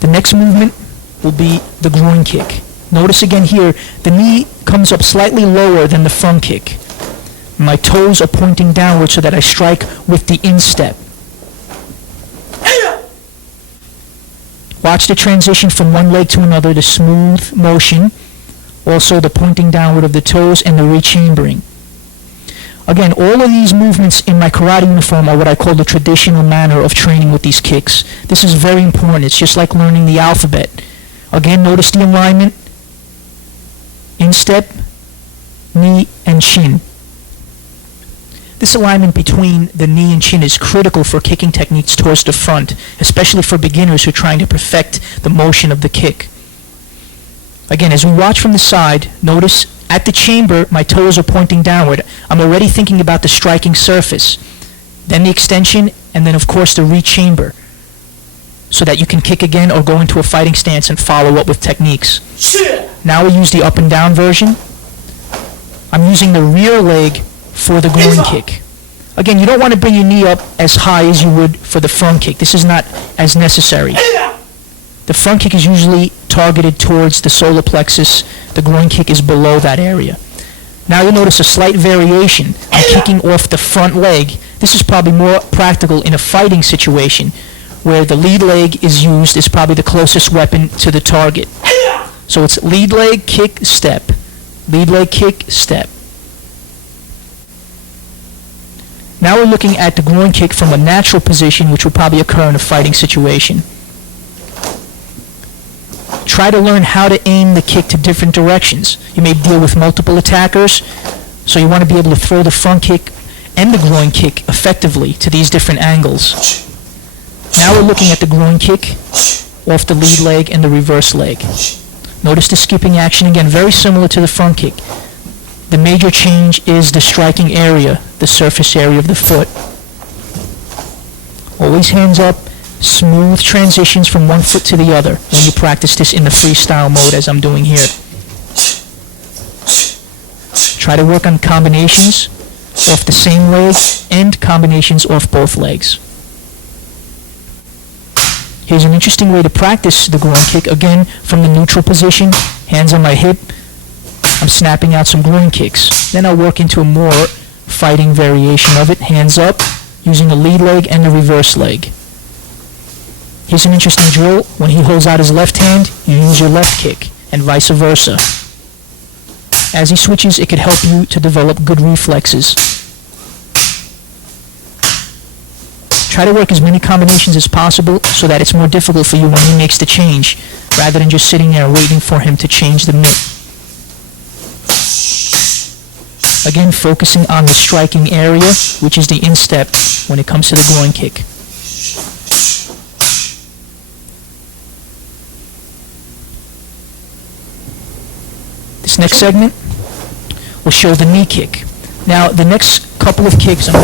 The next movement will be the groin kick. Notice again here, the knee comes up slightly lower than the front kick. My toes are pointing downward so that I strike with the instep. Watch the transition from one leg to another, the smooth motion, also the pointing downward of the toes and the rechambering. Again, all of these movements in my karate uniform are what I call the traditional manner of training with these kicks. This is very important. It's just like learning the alphabet. Again, notice the alignment, instep, knee, and shin. This alignment between the knee and shin is critical for kicking techniques towards the front, especially for beginners who are trying to perfect the motion of the kick. Again, as we watch from the side, notice at the chamber, my toes are pointing downward. I'm already thinking about the striking surface, then the extension, and then of course the rechamber, so that you can kick again or go into a fighting stance and follow up with techniques. Now we use the up and down version. I'm using the rear leg for the groin kick. Again, you don't want to bring your knee up as high as you would for the front kick. This is not as necessary. The front kick is usually targeted towards the solar plexus. The groin kick is below that area. Now you'll notice a slight variation. I'm kicking off the front leg. This is probably more practical in a fighting situation where the lead leg is used as probably the closest weapon to the target. So it's lead leg, kick, step. Lead leg, kick, step. Now we're looking at the groin kick from a natural position, which will probably occur in a fighting situation. Try to learn how to aim the kick to different directions. You may deal with multiple attackers, so you want to be able to throw the front kick and the groin kick effectively to these different angles. Now we're looking at the groin kick off the lead leg and the reverse leg. Notice the skipping action, again, very similar to the front kick. The major change is the striking area, the surface area of the foot. Always hands up, smooth transitions from one foot to the other when you practice this in the freestyle mode as I'm doing here. Try to work on combinations off the same leg and combinations off both legs. Here's an interesting way to practice the groin kick, again from the neutral position, hands on my hip. I'm snapping out some groin kicks. Then I'll work into a more fighting variation of it, hands up, using the lead leg and the reverse leg. Here's an interesting drill. When he holds out his left hand, you use your left kick, and vice versa. As he switches, it could help you to develop good reflexes. Try to work as many combinations as possible so that it's more difficult for you when he makes the change, rather than just sitting there waiting for him to change the mitt. Again, focusing on the striking area, which is the instep when it comes to the groin kick. This next segment will show the knee kick. Now, the next couple of kicks, I'm